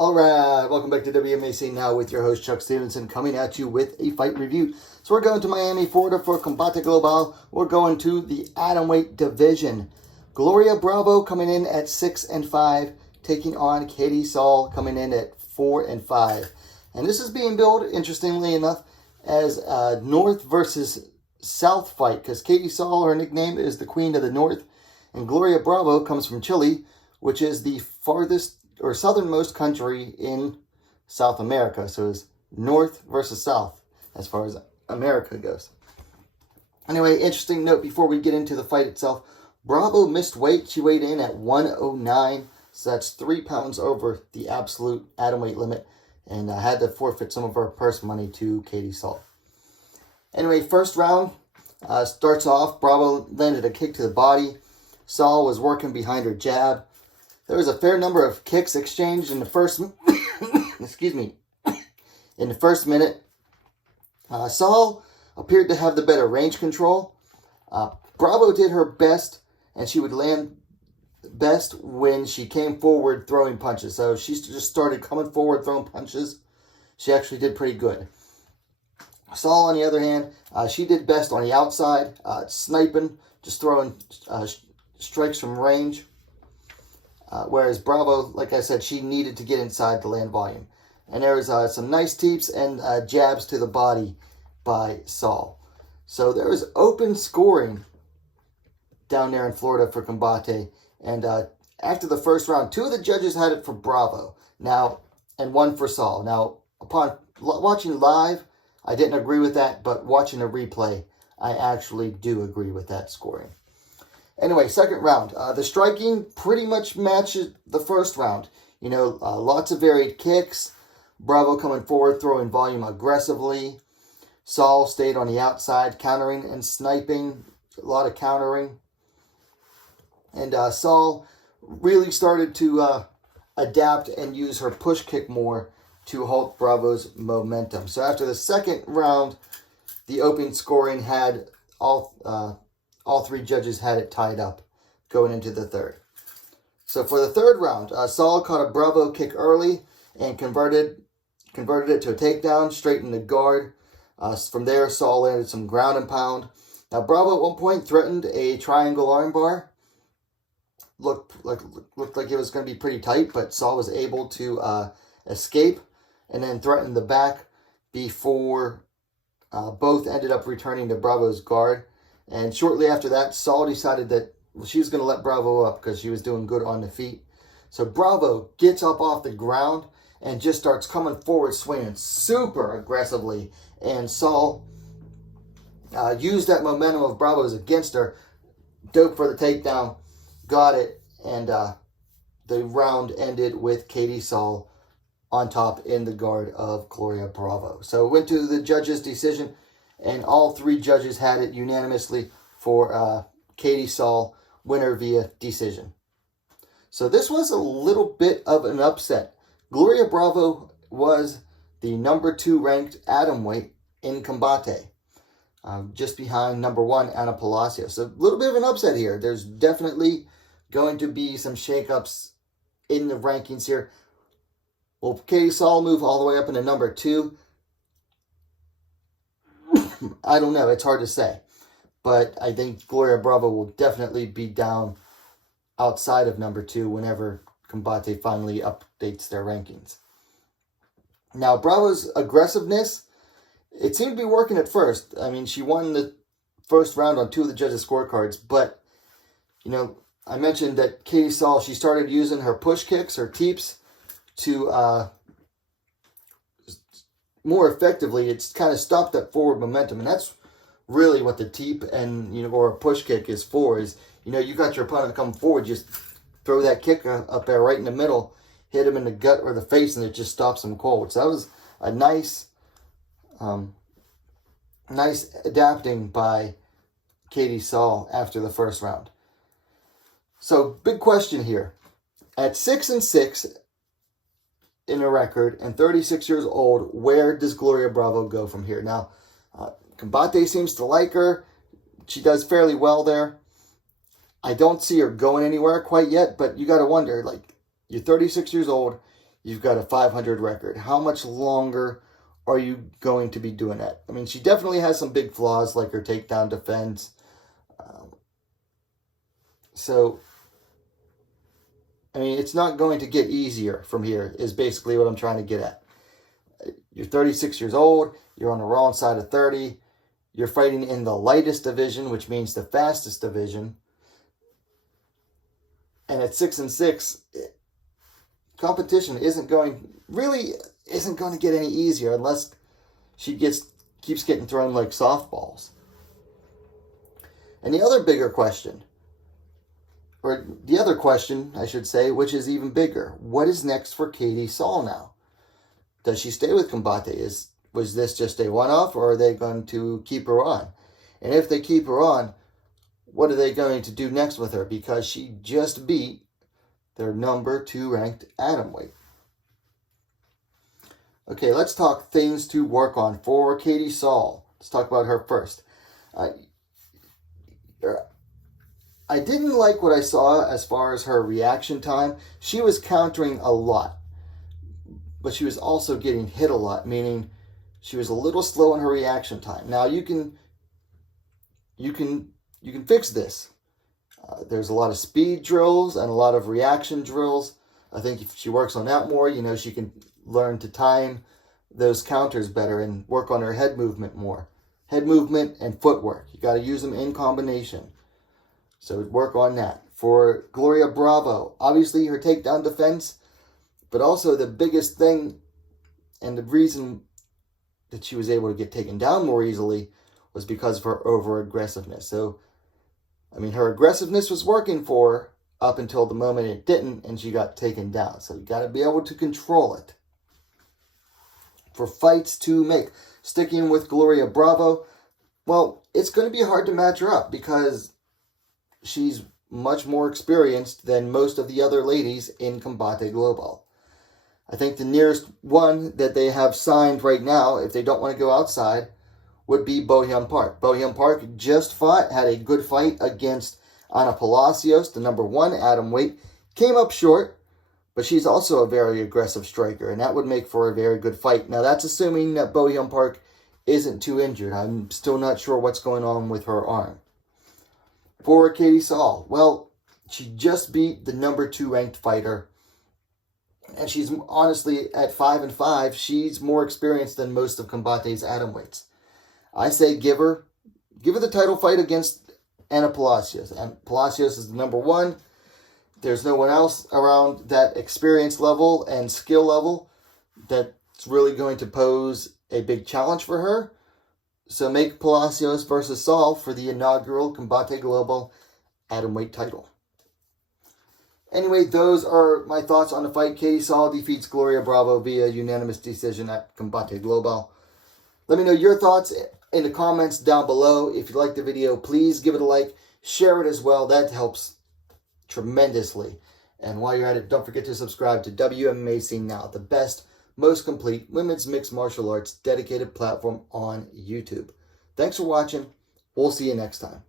Alright, welcome back to Wmma Now with your host Chuck Stevenson coming at you with a fight review. So we're going to Miami, Florida for Combate Global. We're going to the Atomweight division. Gloria Bravo coming in at 6-5, taking on Katie Saull coming in at 4-5. And this is being billed, interestingly enough, as a North versus South fight, because Katie Saull, her nickname is the Queen of the North, and Gloria Bravo comes from Chile, which is the farthest or southernmost country in South America. So it's North versus South as far as America goes. Anyway, interesting note before we get into the fight itself. Bravo missed weight. She weighed in at 109. So that's 3 pounds over the absolute atomweight limit. And had to forfeit some of her purse money to Katie Saull. Anyway, first round starts off. Bravo landed a kick to the body. Saull was working behind her jab. There was a fair number of kicks exchanged in the first, excuse me, in the first minute. Saull appeared to have the better range control. Bravo did her best, and she would land best when she came forward throwing punches. So she just started coming forward throwing punches. She actually did pretty good. Saull, on the other hand, she did best on the outside, sniping, just throwing strikes from range. Whereas Bravo, like I said, she needed to get inside to land volume. And there was some nice teeps and jabs to the body by Saull. So there was open scoring down there in Florida for Combate. And after the first round, 2 of the judges had it for Bravo. Now, and 1 for Saull. Now, upon watching live, I didn't agree with that. But watching a replay, I actually do agree with that scoring. Anyway, second round. The striking pretty much matches the first round. You know, lots of varied kicks. Bravo coming forward, throwing volume aggressively. Saull stayed on the outside, countering and sniping. A lot of countering. And Saull really started to adapt and use her push kick more to halt Bravo's momentum. So after the second round, the opening scoring had all 3 judges had it tied up going into the third. So for the third round, Saull caught a Bravo kick early and converted it to a takedown, straight in the guard. From there, Saull landed some ground and pound. Now, Bravo at one point threatened a triangle armbar. Looked like it was going to be pretty tight, but Saull was able to escape and then threaten the back before both ended up returning to Bravo's guard. And shortly after that, Saull decided that she was going to let Bravo up because she was doing good on the feet. So Bravo gets up off the ground and just starts coming forward, swinging super aggressively. And Saull used that momentum of Bravo's against her, dove for the takedown, got it, and the round ended with Katie Saull on top in the guard of Gloria Bravo. So it went to the judges' decision. And all 3 judges had it unanimously for Katie Saull, winner via decision. So this was a little bit of an upset. Gloria Bravo was the number 2 ranked atomweight in Combate, just behind number 1, Ana Palacio. So a little bit of an upset here. There's definitely going to be some shakeups in the rankings here. Will Katie Saull move all the way up into number 2? I don't know. It's hard to say. But I think Gloria Bravo will definitely be down outside of number 2 whenever Combate finally updates their rankings. Now, Bravo's aggressiveness, it seemed to be working at first. I mean, she won the first round on 2 of the judges' scorecards. But, you know, I mentioned that Katie Saull, she started using her push kicks, her teeps, to more effectively. It's kind of stopped that forward momentum, and that's really what the teep and or a push kick is for. Is you got your opponent come forward, just throw that kick up there right in the middle, hit him in the gut or the face, and it just stops him cold. So that was a nice adapting by Katie Saull after the first round. So big question here: at 6-6. In a record and 36 years old, where does Gloria Bravo go from here? Now, Combate seems to like her. She does fairly well there. I don't see her going anywhere quite yet, but you got to wonder, like, you're 36 years old. you've got a 500 record. How much longer are you going to be doing that? I mean, she definitely has some big flaws, like her takedown defense. I mean, it's not going to get easier from here, is basically what I'm trying to get at. You're 36 years old. You're on the wrong side of 30. You're fighting in the lightest division, which means the fastest division. And at 6-6, competition isn't going to get any easier unless she keeps getting thrown like softballs. And the other question, I should say, which is even bigger, what is next for Katie Saull now? Does she stay with Combate? Was this just a one-off, or are they going to keep her on? And if they keep her on, what are they going to do next with her? Because she just beat their number 2 ranked atomweight. Okay, let's talk things to work on for Katie Saull. Let's talk about her first. I didn't like what I saw as far as her reaction time. She was countering a lot, but she was also getting hit a lot, meaning she was a little slow in her reaction time. Now you can fix this. There's a lot of speed drills and a lot of reaction drills. I think if she works on that more, she can learn to time those counters better and work on her head movement more. Head movement and footwork. You got to use them in combination. So work on that. For Gloria Bravo, obviously her takedown defense, but also the biggest thing and the reason that she was able to get taken down more easily was because of her over-aggressiveness. So, I mean, her aggressiveness was working for her up until the moment it didn't, and she got taken down. So you got to be able to control it. For fights to make, sticking with Gloria Bravo, well, it's going to be hard to match her up because she's much more experienced than most of the other ladies in Combate Global. I think the nearest one that they have signed right now, if they don't want to go outside, would be Wmma Park. Wmma Park just had a good fight against Ana Palacios, the number 1 atomweight. Came up short, but she's also a very aggressive striker, and that would make for a very good fight. Now, that's assuming that Wmma Park isn't too injured. I'm still not sure what's going on with her arm. For Katie Saull, well, she just beat the number 2 ranked fighter. And she's honestly, at 5-5, she's more experienced than most of Combate's atomweights. I say give her the title fight against Ana Palacios. And Palacios is the number 1. There's no one else around that experience level and skill level that's really going to pose a big challenge for her. So make Palacios versus Saull for the inaugural Combate Global Atomweight title. Anyway, those are my thoughts on the fight. Katie Saull defeats Gloria Bravo via unanimous decision at Combate Global. Let me know your thoughts in the comments down below. If you liked the video, please give it a like. Share it as well. That helps tremendously. And while you're at it, don't forget to subscribe to Wmma Scene Now, the best, most complete women's mixed martial arts dedicated platform on YouTube. Thanks for watching. We'll see you next time.